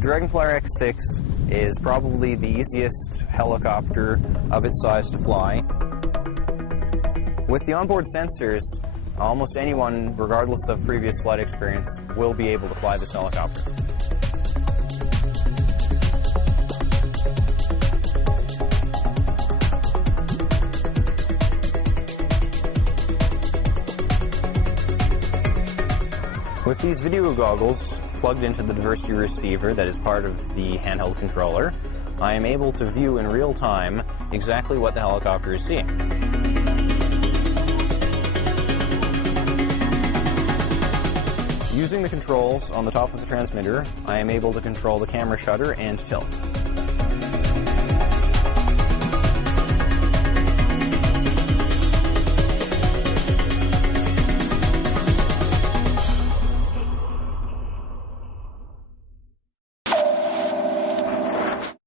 The Dragonfly X6 is probably the easiest helicopter of its size to fly. With the onboard sensors, almost anyone, regardless of previous flight experience, will be able to fly this helicopter. With these video goggles plugged into the diversity receiver that is part of the handheld controller, I am able to view in real time exactly what the helicopter is seeing. Using the controls on the top of the transmitter, I am able to control the camera shutter and tilt.